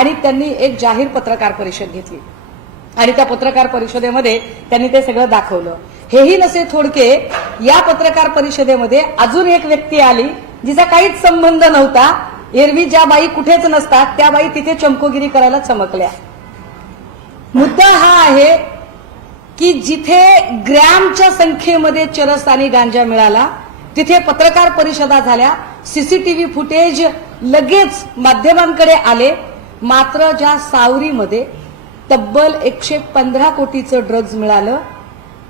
आणि त्यांनी एक जाहीर पत्रकार परिषद घेतली आणि त्या पत्रकार परिषदेमध्ये त्यांनी ते सगळं दाखवलं। हेही नसे थोडके, या पत्रकार परिषदेमध्ये अजून एक व्यक्ती आली जिचा काहीच संबंध नव्हता। एरवी ज्या बाई कुठेच नसतात त्या बाई तिथे चमकोगिरी करायला चमकल्या। मुद्दा हा आहे की जिथे ग्रॅमच्या संख्येमध्ये चरस आणि गांजा मिळाला तिथे पत्रकार परिषदा झाल्या, सीसीटीव्ही फुटेज लगेच माध्यमांकडे आले। मात्र ज्या सावरीमध्ये तब्बल 115 कोटीचं ड्रग्ज मिळालं,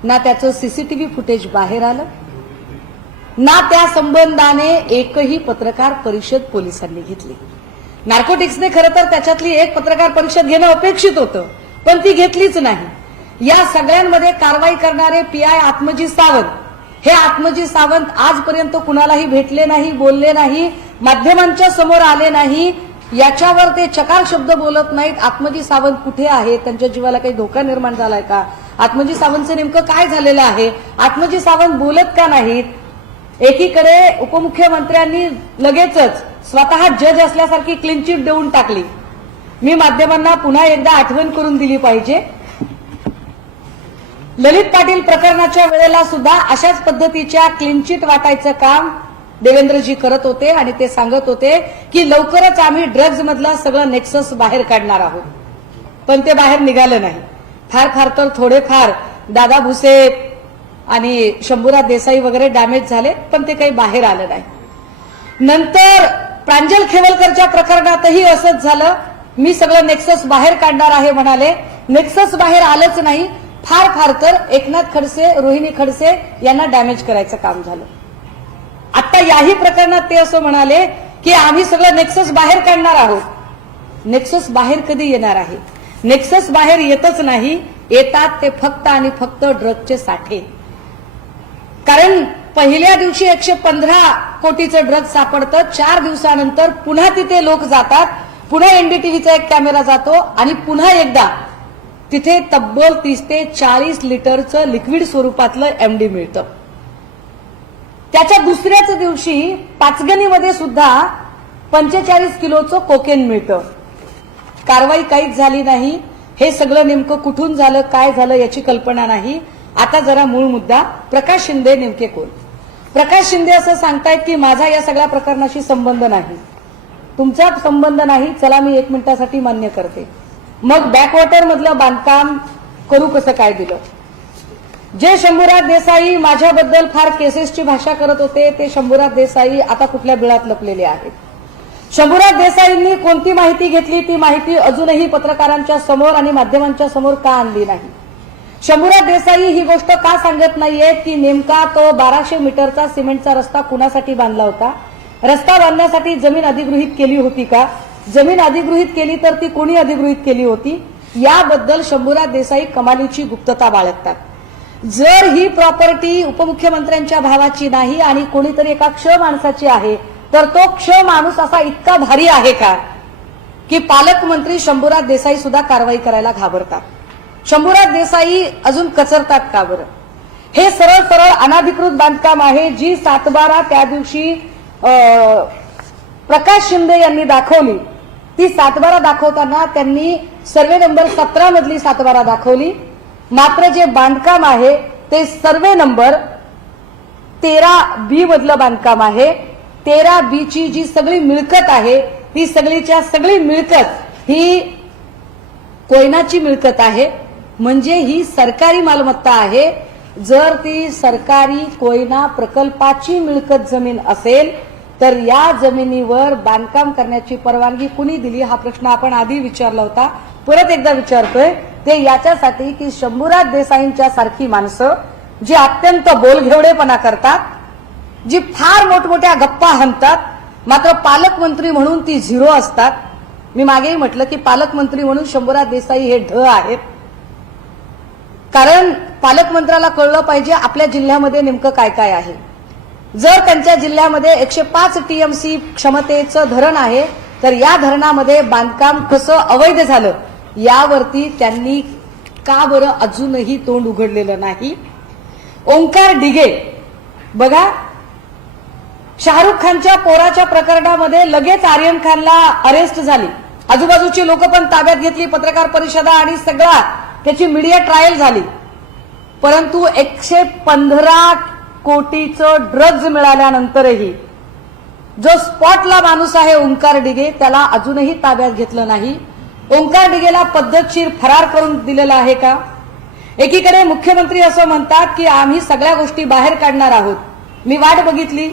ना त्याचं सीसीटीव्ही फुटेज बाहेर आलं, ना त्या संबंधाने एकही पत्रकार परिषद पोलिसांनी घेतली। नार्कोटिक्सने खरं तर त्याच्यातली एक पत्रकार परिषद घेणं अपेक्षित होतं, पण ती घेतलीच नाही। या सगळ्यांमध्ये कारवाई करणारे पीआय आत्मजी सावंत, हे आत्मजी सावंत आजपर्यंत कुणालाही भेटले नाही, बोलले नाही, माध्यमांच्या समोर आले नाही। याच्यावर ते चकार शब्द बोलत नाहीत। आत्मजी सावंत कुठे आहे? त्यांच्या जीवाला काही धोका निर्माण झालाय का? आत्मजी सावंतचं नेमकं काय झालेलं आहे? आत्मजी सावंत बोलत का नाहीत? एकीकडे उपमुख्यमंत्र्यांनी लगेचच स्वतः जज असल्यासारखी क्लीन चिट देऊन टाकली। मी माध्यमांना पुन्हा एकदा आठवण करून दिली पाहिजे, ललित पाटील प्रकरणाच्या वेळेला सुद्धा अशाच पद्धतीच्या क्लीन चिट वाटायचं काम देवेंद्रजी करत होते आणि ते सांगत होते की लवकरच आम्ही ड्रग्ज मधला सगळं नेक्सस बाहेर काढणार आहोत, पण ते बाहेर निघालं नाही। फार फार तर थोडेफार दादा भुसे आणि शंभूराज देसाई वगैरे डॅमेज झाले, पण ते काही बाहेर आलं नाही। नंतर प्रांजल खेवलकरच्या प्रकरणातही असंच झालं। मी सगळं नेक्सस बाहेर काढणार आहे म्हणाले, नेक्सस बाहेर आलंच नाही। फार फार तर एकनाथ खडसे, रोहिणी खडसे यांना डॅमेज करायचं काम झालं। आता याही प्रकरणात ते असं म्हणाले की आम्ही सगळं नेक्सस बाहेर काढणार आहोत। नेक्सस बाहेर कधी येणार आहे? नेक्सस बाहेर येतच नाही, येतात ते फक्त आणि फक्त ड्रगचे साठे। कारण पहिल्या दिवशी 115 कोटीचं ड्रग सापडतं, 4 दिवसानंतर पुन्हा तिथे लोक जातात, पुन्हा एनडीटीव्हीचा एक कॅमेरा जातो आणि पुन्हा एकदा तिथे तब्बल 30 ते 40 लिटरचं लिक्विड स्वरूपातलं एमडी मिळतं। त्याच्या दुसऱ्याच दिवशी पाचगणीमध्ये सुद्धा 45 किलोचं कोकेन मिळतं। कारवाई काहीच झाली नाही। हे सगळं नेमकं कुठून झालं, काय झालं याची कल्पना नाही। आता जरा मूळ मुद्दा, प्रकाश शिंदे नेमके कोण? प्रकाश शिंदे असं सांगतायत की माझा या सगळ्या प्रकरणाशी संबंध नाही। तुमचा संबंध नाही, चला मी 1 मिनिटासाठी मान्य करते। मग बॅकवॉटर मधलं बांधकाम करू कसं काय दिलं? जे शंभूराज देसाई माझ्याबद्दल फार केसेसची भाषा करत होते, ते शंभूराज देसाई आता कुठल्या बिळात लपलेले आहेत? शंभूराज देसाईंनी कोणती माहिती घेतली, ती माहिती अजूनही पत्रकारांच्या समोर आणि माध्यमांच्या समोर का आणली नाही? शंभूराज देसाई ही गोष्ट का सांगत नाहीये की नेमका तो 1200 मीटरचा सिमेंटचा रस्ता कुणासाठी बांधला होता? रस्ता बांधण्यासाठी जमीन अधिगृहीत केली होती का? जमीन अधिगृहीत केली तर ती कोणी अधिगृहीत केली होती? याबद्दल शंभूराज देसाई कमालीची गुप्तता बाळगतात। जर ही प्रॉपर्टी उपमुख्यमंत्र्यांच्या भावाची नाही आणि कोणीतरी एका क्ष माणसाची आहे, तर तो क्ष माणूस असा इतका भारी आहे का की पालकमंत्री शंभूराज देसाई सुद्धा कारवाई करायला घाबरतात? शंभूराज देसाई अजून कचरतात का बरं? हे सरळ सरळ अनाधिकृत बांधकाम आहे, जी 7/12 त्या दिवशी प्रकाश शिंदे यांनी दाखवली। ती 7/12 दाखवताना त्यांनी सर्वे नंबर 17 मधली 7/12 दाखवली, मात्र जे बांधकाम आहे ते सर्वे नंबर 13B मधलं बांधकाम आहे। 13B ची जी सगळी मिळकत आहे ती सगळीच्या सगळी मिळकत ही कोयनाची मिळकत आहे, म्हणजे ही सरकारी मालमत्ता आहे। जर ती सरकारी कोयना प्रकल्पाची मिळकत जमीन असेल तर या जमिनीवर बांधकाम करण्याची परवानगी कुणी दिली हा प्रश्न आपण आधी विचारला होता, परत एकदा विचारतोय। ते याच्यासाठी की शंभूराज देसाईंच्या सारखी माणसं जी अत्यंत बोलघेवडेपणा करतात, जी फार मोठमोठ्या गप्पा हाणतात, मात्र पालकमंत्री म्हणून ती झिरो असतात। मी मागेही म्हटलं की पालकमंत्री म्हणून शंभूराज देसाई हे ढ आहेत, कारण पालकमंत्र्याला कळलं पाहिजे आपल्या जिल्ह्यामध्ये नेमकं काय काय आहे। जर त्यांच्या जिल्ह्यामध्ये 105 टीएमसी क्षमतेचं धरण आहे, तर या धरणामध्ये बांधकाम कसं अवैध झालं यावरती त्यांनी का बरं अजूनही तोंड उघडलेलं नाही? ओंकार डिगे बघा, शाहरुख खानच्या पोराच्या प्रकरणामध्ये लगेच आर्यन खानला अरेस्ट झाली आजूबाजूची लोक पण ताब्यात घेतली, पत्रकार परिषदा आणि सगळा त्याची मीडिया ट्रायल झाली, परंतु 115 कोटीचं ड्रग्ज मिळाल्यानंतरही जो स्पॉटला माणूस आहे ओंकार डिगे त्याला अजूनही ताब्यात घेतलं नाही. ओंकार डिगेला पद्धतशीर फरार करून दिलेला आहे का? एकीकडे मुख्यमंत्री असं म्हणतात की आम्ही सगळ्या गोष्टी बाहेर काढणार आहोत. मी वाट बघितली,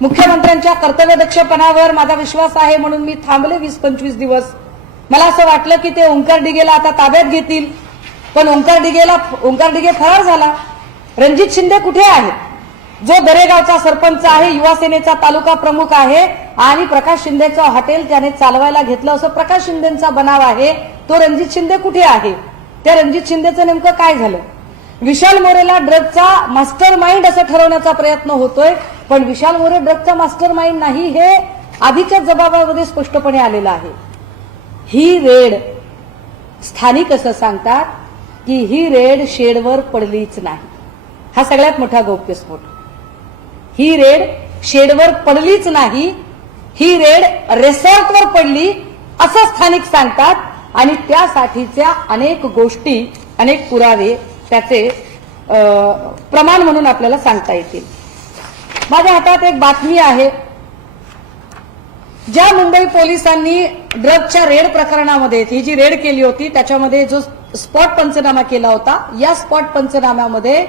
मुख्यमंत्र्यांच्या कर्तव्यदक्षपणावर माझा विश्वास आहे म्हणून मी थांबले 20-25 दिवस. मला असं वाटलं की ते ओंकार डिगेला आता ताब्यात घेतील, पण ओंकार डिगे फरार झाला. रणजित शिंदे कुठे आहेत? जो दरेगावचा सरपंच आहे, युवा सेनेचा तालुका प्रमुख आहे आणि प्रकाश शिंदेचं हॉटेल त्याने चालवायला घेतलं असं प्रकाश शिंदेचा बनाव आहे, तो रणजित शिंदे कुठे आहे? त्या रणजित शिंदेचं नेमकं काय झालं? विशाल मोरेला ड्रगचा मास्टर माइंड असं ठरवण्याचा प्रयत्न होतोय, पण विशाल मोरे ड्रगचा मास्टर माइंड नाही हे आधीच्या जबाबामध्ये स्पष्टपणे आलेलं आहे. ही रेड स्थानिक असं सांगतात की ही रेड शेडवर पडलीच नाही. हा सगळ्यात मोठा गौप्यस्फोट. ही रेड शेडवर पडलीच नाही, ही रेड रिसॉर्टवर पडली असं स्थानिक सांगतात आणि त्यासाठीच्या अनेक गोष्टी, अनेक पुरावे त्याचे प्रमाण म्हणून आपल्याला सांगता येतील. माझ्या हातात एक बातमी आहे. ज्या मुंबई पोलिसांनी ड्रगच्या रेड प्रकरणामध्ये ही जी रेड केली होती त्याच्यामध्ये जो स्पॉट पंचनामा केला होता, या स्पॉट पंचनाम्यामध्ये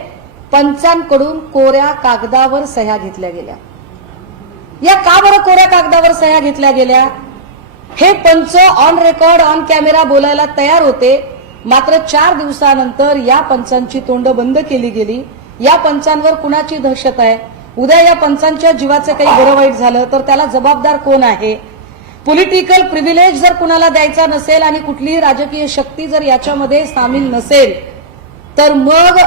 पंचांकडून कोऱ्या कागदावर सह्या घेतल्या गेल्या. या का बरं कोऱ्या कागदावर सह्या घेतल्या गेल्या? हे पंच ऑन रेकॉर्ड, ऑन कॅमेरा बोलायला तयार होते, मात्र 4 दिवसानंतर या पंचांची तोंड बंद केली गेली. या पंचांवर कुणाची दहशत आहे? उद्या या पंचांच्या जीवाचं काही बरं वाईट झालं तर त्याला जबाबदार कोण आहे? पॉलिटिकल प्रिव्हिलेज जर कुणाला द्यायचा नसेल आणि कुठलीही राजकीय शक्ती जर याच्यामध्ये सामील नसेल तर मग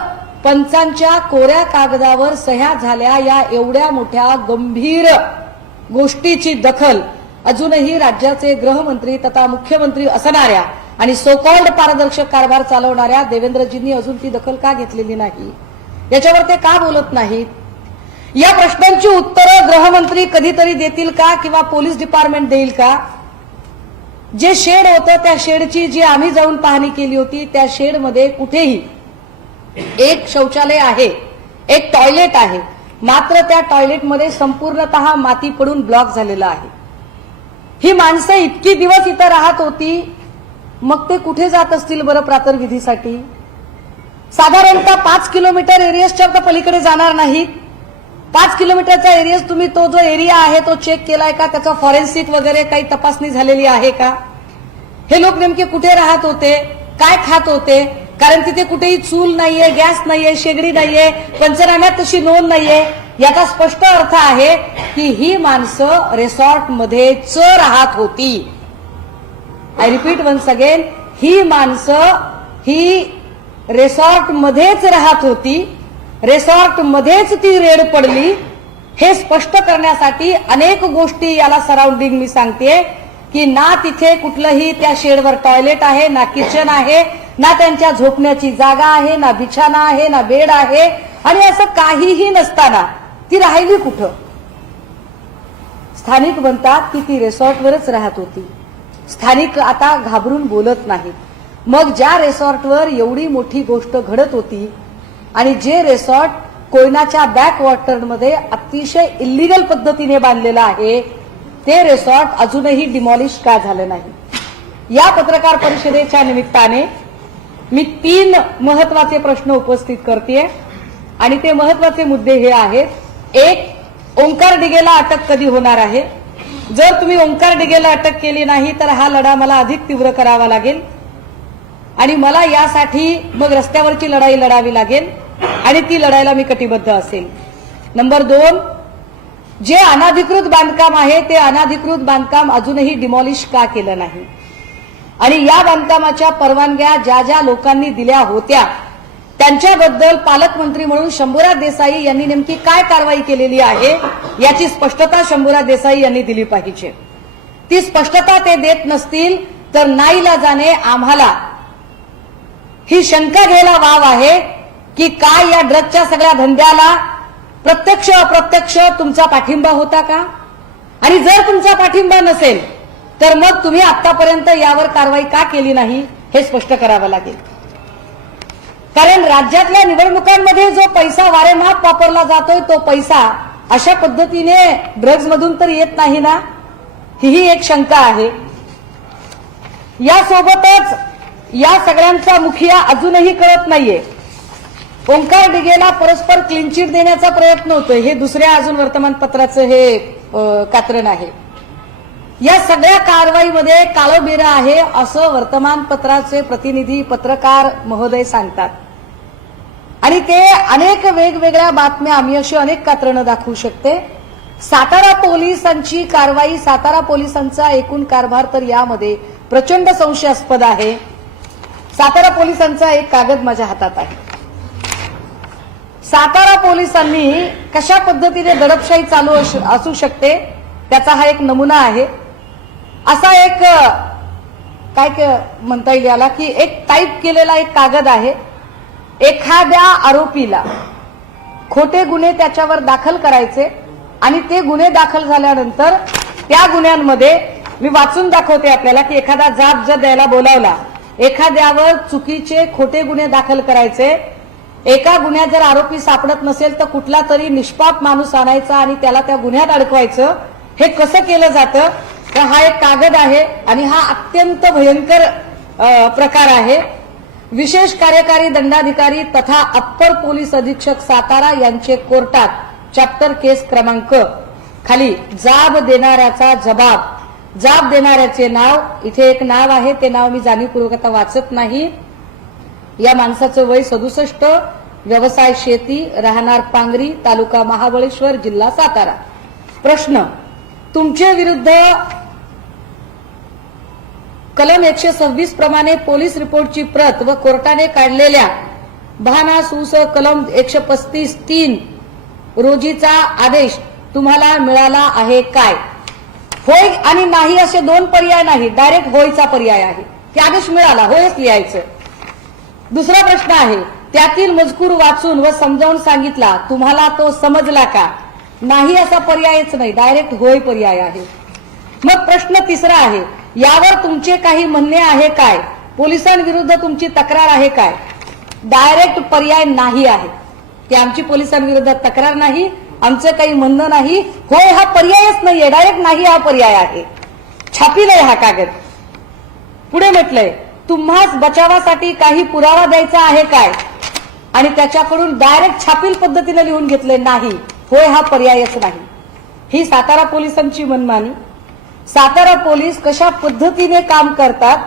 पंचांच्या कोऱ्या कागदावर सह्या झाल्या या एवढ्या मोठ्या गंभीर गोष्टीची दखल अजूनही राज्याचे गृहमंत्री तथा मुख्यमंत्री असणाऱ्या आणि सोकॉल्ड पारदर्शक कारभार चालवणाऱ्या देवेंद्रजींनी अजून ती दखल का घेतलेली नाही? याच्यावर ते का बोलत नाहीत? या प्रश्नांची उत्तरं गृहमंत्री कधीतरी देतील का किंवा पोलीस डिपार्टमेंट देईल का? जे शेड होतं त्या शेडची जी आम्ही जाऊन पाहणी केली होती त्या शेडमध्ये कुठेही एक शौचालय आहे, एक टॉयलेट आहे, मात्र त्या टॉयलेटमध्ये संपूर्णतः माती पडून ब्लॉक झालेला आहे. ही माणसं इतकी दिवस इथं राहत होती, मग ते कुठे जात असतील बरं प्रातर्विधीसाठी? साधारणतः 5 किलोमीटर एरियाच्या पलीकडे जाणार नाहीत. 5 किलोमीटरचा एरिया तुम्ही तो जो एरिया आहे तो चेक केलाय का? त्याचा फॉरेन्सिक वगैरे काही तपासणी झालेली आहे का? हे लोक नेमके कुठे राहत होते, काय खात होते? कारण तिथे कुठेही चूल नाहीये, गॅस नाहीये, शेगडी नाहीये, पंचनाम्यात तशी नोंद नाहीये. याचा स्पष्ट अर्थ आहे की ही माणसं रिसॉर्टमध्येच राहत होती. आय रिपीट वन्स अगेन, ही माणसं ही रिसॉर्टमध्येच राहत होती, रिसॉर्टमध्येच ती रेड पडली. हे स्पष्ट करण्यासाठी अनेक गोष्टी याला सराउंडिंग मी सांगते की ना तिथे कुठलंही त्या शेडवर टॉयलेट आहे, ना किचन आहे, ना त्यांच्या झोपण्याची जागा आहे, ना बिछाना आहे, ना बेड आहे, आणि असं काहीही नसताना ती राहिली कुठं? स्थानिक म्हणतात की ती रिसॉर्टवरच राहत होती. स्थानिक आता घाबरून बोलत नाहीत. मग ज्या रिसॉर्टवर एवढी मोठी गोष्ट घडत होती आणि जे रिसॉर्ट कोयनाच्या बॅकवॉटरमध्ये अतिशय इल्लीगल पद्धतीने बांधलेलं आहे ते रिसॉर्ट अजूनही डिमॉलिश का झालं नाही? या पत्रकार परिषदेच्या निमित्ताने मी 3 महत्वाचे प्रश्न उपस्थित करते आणि ते महत्वाचे मुद्दे हे आहेत. एक, ओंकार डिगेला अटक कधी होणार आहे? जर तुम्ही ओंकार डिगेला अटक केली नाही तर हा लढा मला अधिक तीव्र करावा लागेल आणि मला यासाठी मग रस्त्यावरची लढाई लढावी लागेल आणि ती लढायला मी कटिबद्ध असेल. नंबर 2, जे अनाधिकृत बांधकाम आहे ते अनाधिकृत बांधकाम अजूनही डिमॉलिश का केलं नाही? आणि या बांधकामाच्या परवानग्या ज्या ज्या लोकांनी दिल्या होत्या त्यांच्याबद्दल पालकमंत्री म्हणून शंभूराज देसाई यांनी नेमकी काय कारवाई केलेली आहे याची स्पष्टता शंभूराज देसाई यांनी दिली पाहिजे. ती स्पष्टता ते देत नसतील तर नाईलाजाने आम्हाला ही शंका घ्यायला वाव आहे की काय या ड्रगच्या सगळ्या धंद्याला प्रत्यक्ष अप्रत्यक्ष तुमचा पाठिंबा होता का? आणि जर तुमचा पाठिंबा नसेल तर मग तुम्ही आतापर्यंत यावर कारवाई का केली नाही हे स्पष्ट करावं लागेल. कारण राज्यातल्या निवडणुकांमध्ये जो पैसा वारेमाप वापरला जातोय तो पैसा अशा पद्धतीने ड्रग्ज मधून तर येत नाही ना, ही एक शंका आहे. यासोबतच या सगळ्यांचा मुखिया अजूनही कळत नाहीये. ओंकार डिगेला परस्पर क्लीन चिट देण्याचा प्रयत्न होतोय, हे दुसऱ्या अजून वर्तमानपत्राचं हे कात्रण आहे. या सगळ्या कारवाईमध्ये काळोबेरा आहे असं वर्तमानपत्राचे प्रतिनिधी पत्रकार महोदय सांगतात. आणि ते अनेक वेगवेगळ्या बातम्या आम्ही अशी अनेक कात्रणं दाखवू शकते. सातारा पोलिसांची कारवाई, सातारा पोलिसांचा एकूण कारभार तर यामध्ये प्रचंड संशयास्पद आहे. सातारा पोलिसांचा एक कागद माझ्या हातात आहे. सातारा पोलिसांनी कशा पद्धतीने दडपशाही चालू असू शकते त्याचा हा एक नमुना आहे. असा एक काय म्हणता येईल याला की एक टाईप केलेला एक कागद आहे. एखाद्या आरोपीला खोटे गुन्हे त्याच्यावर दाखल करायचे आणि ते गुन्हे दाखल झाल्यानंतर त्या गुन्ह्यांमध्ये मी वाचून दाखवते आपल्याला की एखादा जाब जर द्यायला बोलावला, एखाद्यावर चुकीचे खोटे गुन्हे दाखल करायचे, एका गुन्ह्यात जर आरोपी सापडत नसेल तर कुठला तरी निष्पाप माणूस आणायचा आणि त्याला त्या गुन्ह्यात अडकवायचं. हे कसं केलं जातं तर हा एक कागद आहे आणि हा अत्यंत भयंकर प्रकार आहे. विशेष कार्यकारी दंडाधिकारी तथा अप्पर पोलीस अधीक्षक सातारा यांचे कोर्टात चॅप्टर केस क्रमांक खाली जाब देणाऱ्याचा जबाब, जाब देणाऱ्याचे नाव, इथे एक नाव आहे, ते नाव मी जाणीवपूर्वक आता वाचत नाही. या माणसाचं वय 67, व्यवसाय शेती, राहणार पांगरी, तालुका महाबळेश्वर, जिल्हा सातारा. प्रश्न, तुमचे विरुद्ध कलम 126 प्रमाणे पोलीस रिपोर्टची प्रत व कोर्टाने काढलेल्या भानासूस कलम 135(3) रोजीचा आदेश तुम्हाला मिळाला आहे काय? होय आणि नाही असे दोन पर्याय नाही, डायरेक्ट होयचा पर्याय आहे की आदेश मिळाला, होयच लिहायचं. दुसरा प्रश्न आहे, त्यातील मजकूर वाचून व समजावून सांगितला, तुम्हाला तो समजला का? नाही असा पर्यायच नाही, डायरेक्ट होय पर्याय आहे. मग प्रश्न तिसरा आहे, यावर तुमचे काही म्हणणे आहे काय? पोलिसांविरुद्ध तुमची तक्रार आहे काय? डायरेक्ट पर्याय नाही आहे की आमची पोलिसांविरुद्ध तक्रार नाही, आमचं काही म्हणणं नाही. होय हा पर्यायच नाहीये, डायरेक्ट नाही हा पर्याय आहे. छापीलय हा कागद. पुढे म्हटलंय, तुम्हास बचावासाठी काही पुरावा द्यायचा आहे काय? आणि त्याच्याकडून डायरेक्ट छापील पद्धतीने लिहून घेतलंय नाही, होय हा पर्यायच नाही. ही सातारा पोलिसांची मनमानी. सातारा पोलीस कशा पद्धतीने काम करतात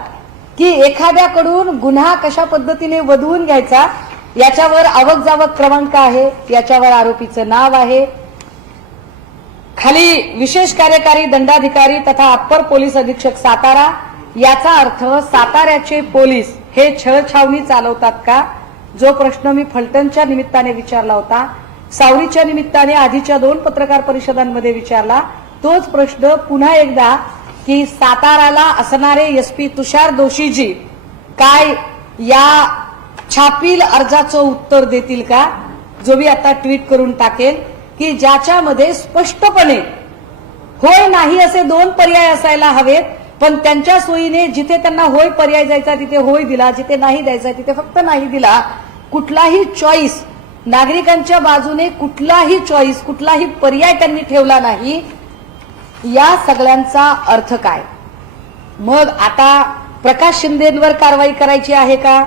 की एखाद्याकडून गुन्हा कशा पद्धतीने वधवून घ्यायचा याच्यावर आवक जावक क्रमांक आहे, याच्यावर आरोपीचं नाव आहे, खाली विशेष कार्यकारी दंडाधिकारी तथा अप्पर पोलीस अधीक्षक सातारा. याचा अर्थ साताऱ्याचे पोलीस हे छळछावणी चालवतात का? जो प्रश्न मी फलटणच्या निमित्ताने विचारला होता, सावरीच्या निमित्ताने आधीच्या 2 पत्रकार परिषदांमध्ये विचारला, तोच प्रश्न पुन्हा एकदा की साताराला असणारे एसपी तुषार दोशीजी काय या छापील अर्जाचं उत्तर देतील का? जो मी आता ट्विट करून टाकेल की ज्याच्यामध्ये स्पष्टपणे होय नाही असे 2 पर्याय असायला हवेत, पण त्यांच्या सोयीने जिथे त्यांना होय पर्याय जायचा तिथे होय दिला, जिथे नाही द्यायचा तिथे फक्त नाही दिला. कुठलाही चॉईस नागरिकांच्या बाजूने, कुठलाही चॉईस, कुठलाही पर्याय त्यांनी ठेवला नाही. या सगळ्यांचा अर्थ काय? मग आता प्रकाश शिंदेंवर कारवाई करायची आहे का?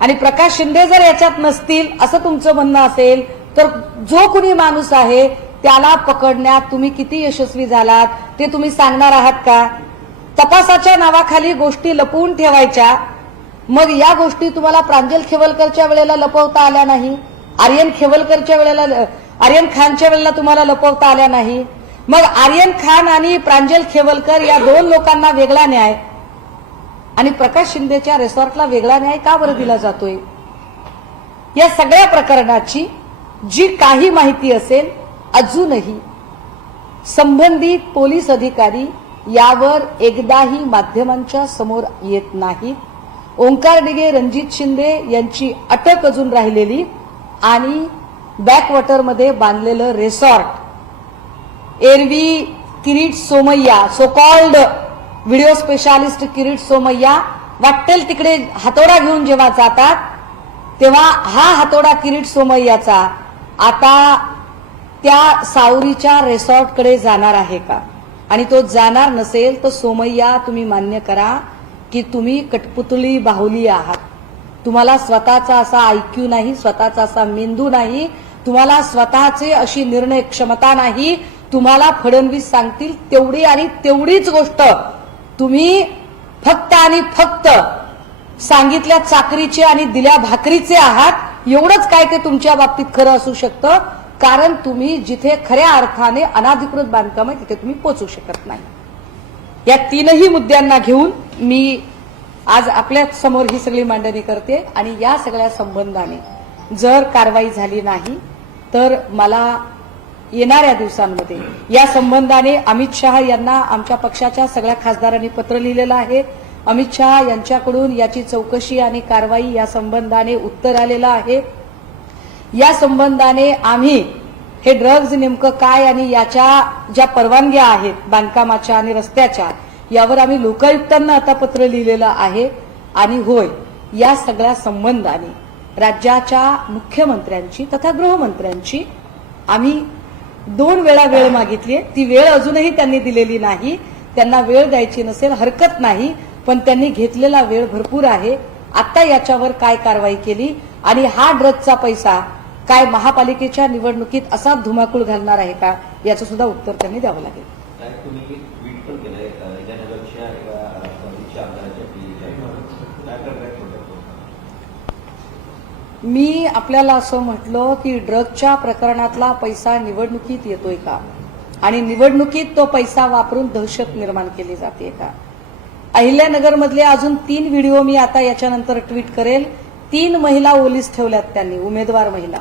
आणि प्रकाश शिंदे जर याच्यात नसतील असं तुमचं म्हणणं असेल तर जो कुणी माणूस आहे त्याला पकडण्यात तुम्ही किती यशस्वी झालात ते तुम्ही सांगणार आहात का? तपासाच्या नावाखाली गोष्टी लपवून ठेवायच्या. मग या गोष्टी तुम्हाला प्रांजल खेवलकरच्या वेळेला लपवता आल्या नाही, आर्यन खानच्या वेळेला तुम्हाला लपवता आल्या नाही. मग आर्यन खान आणि प्रांजल खेवलकर या 2 लोकांना वेगळा न्याय आणि प्रकाश शिंदेच्या रिसॉर्टला वेगळा न्याय का बरं दिला जातोय? या सगळ्या प्रकरणाची जी काही माहिती असेल अजूनही संबंधित पोलीस अधिकारी यावर एकदाही माध्यमांच्या समोर येत नाहीत. ओंकार डिगे, रणजित शिंदे यांची अटक अजून राहिलेली आणि बॅकवॉटरमध्ये बांधलेलं रिसॉर्ट, एरवी Kirit Somaiya so called video specialist Kirit Somaiya वाटेल तिकडे हातोडा घेऊन जेव्हा जातात तेव्हा हा हातोडा किरीट सोमय्याचा आता त्या सावरीच्या रिसॉर्टकडे जाणार आहे का? आणि तो जाणार नसेल तर सोमय्या तुम्ही मान्य करा की तुम्ही कठपुतळी बाहुली आहात. तुम्हाला स्वतःचा असा आयक्यू नाही, स्वतःचा असा मेंदू नाही, तुम्हाला स्वतःचे अशी निर्णय क्षमता नाही. तुम्हाला फडणवीस सांगतील तेवढी आणि तेवढीच गोष्ट तुम्ही फक्त आणि फक्त सांगितल्या चाकरीचे आणि दिल्या भाकरीचे आहात. एवढंच काय ते तुमच्या बाबतीत खरं असू शकतं, कारण तुम्ही जिथे खऱ्या अर्थाने अनाधिकृत बांधकाम आहे तिथे तुम्ही पोहोचू शकत नाही. या तीनही मुद्द्यांना घेऊन मी आज आपल्या समोर ही सगळी मांडणी करते आणि या सगळ्या संबंधाने जर कारवाई झाली नाही तर मला येणाऱ्या दिवसांमध्ये या संबंधाने अमित शहा यांना आमच्या पक्षाच्या सगळ्या खासदारांनी पत्र लिहिलेलं आहे. अमित शहा यांच्याकडून याची चौकशी आणि कारवाई या संबंधाने उत्तर आलेलं आहे. या संबंधाने आम्ही हे ड्रग्ज नेमकं काय आणि याच्या ज्या परवानग्या आहेत बांधकामाच्या आणि रस्त्याच्या यावर आम्ही लोकायुक्तांना आता पत्र लिहिलेलं आहे. आणि होय, या सगळ्या संबंधाने राज्याच्या मुख्यमंत्र्यांची तथा गृहमंत्र्यांची आम्ही 2 वेळा वेळ मागितली. ती वेळ अजूनही त्यांनी दिलेली नाही. त्यांना वेळ द्यायची नसेल हरकत नाही, पण त्यांनी घेतलेला वेळ भरपूर आहे. आता याच्यावर काय कारवाई केली आणि हा ड्रग्जचा पैसा काय महापालिकेच्या निवडणुकीत असा धुमाकूळ घालणार आहे का याचं सुद्धा उत्तर त्यांनी द्यावं लागेल. तुम्ही ट्विट पण केलंय विजयनगरच्या एका राष्ट्रवादीच्या आमदाराच्या मी आपल्याला असं म्हटलं की ड्रग्जच्या प्रकरणातला पैसा निवडणुकीत येतोय का आणि निवडणुकीत तो पैसा वापरून दहशत निर्माण केली जाते का? अहिल्यानगरमधले अजून 3 व्हिडिओ मी आता याच्यानंतर ट्विट करेल. 3 महिला ओलीस ठेवल्यात त्यांनी, उमेदवार महिला.